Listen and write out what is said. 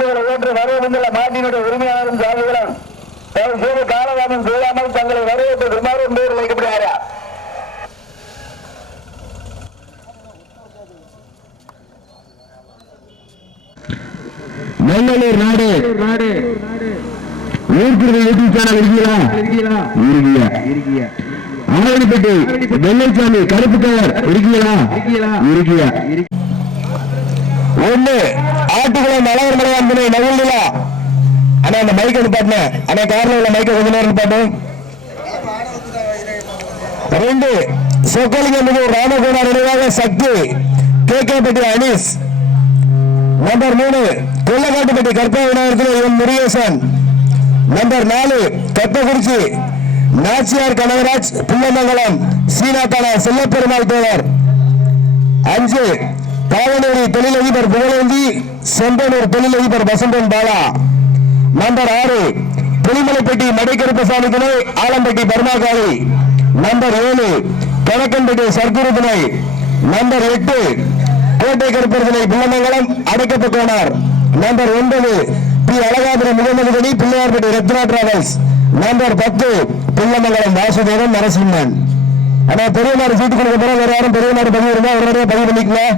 மாடுகளை ஏற்று வரவேண்டுள்ள மாட்டினுடைய உரிமையாளரும் தயவு செய்து காலதாமம் செய்யாமல் தங்களை வரவேற்று விமானம் பேர் வைக்கப்படுகிறாரா? நல்லூர் நாடு. நாடு ஊர்க்குறது யூடியூப் சேனல் ஆவணிப்பட்டி வெள்ளைச்சாமி கருப்பு கவர் இருக்கீங்களா இருக்கியா ஒண்ணு ஆட்டுக்குளம் மலர் மலையான் துணை நகுல்நிலா ஆனா அந்த மைக் நிப்பாட்டின ஆனா கார்ல உள்ள மைக்கை கொஞ்ச நேரம் நிப்பாட்டு ரெண்டு சொக்கலிங்கம் மிகு ராமகுமார் நினைவாக சக்தி. கே கே பட்டி அனீஸ். நம்பர் மூணு கொல்லக்காட்டுப்பட்டி கற்ப விநாயகத்தில் எம் முருகேசன். நம்பர் நாலு கத்தகுறிச்சி நாச்சியார் கனகராஜ் புல்லமங்கலம் சீனாத்தானா செல்லப்பெருமாள் தேவர். அஞ்சு பாவனூரி தொழிலதிபர் புகழேந்தி செம்பனூர் தொழிலதிபர் வசந்தன் பாலா. நம்பர் ஆறு புலிமலைப்பட்டி மடைக்கருப்பசாமி துணை ஆலம்பட்டி பர்மாகாளி. நம்பர் ஏழு கணக்கன்பட்டி சர்க்குரு துணை நம்பர் எட்டு கோட்டை கருப்பர் துணை பிள்ளமங்கலம் அடைக்கப்பட்டோனார் நம்பர் ஒன்பது பி. அழகாபுரி முகமது கடி பிள்ளையார்பட்டி ரத்னா டிராவல்ஸ் நம்பர் பத்து பிள்ளமங்கலம் வாசுதேவன் நரசிம்மன். ஆனா பெரியமாறு சீட்டு கொடுக்க போறோம் வேற யாரும் பெரியமாறு பதிவு இருந்தா ஒரு பதிவு பண்ணிக்கலாம்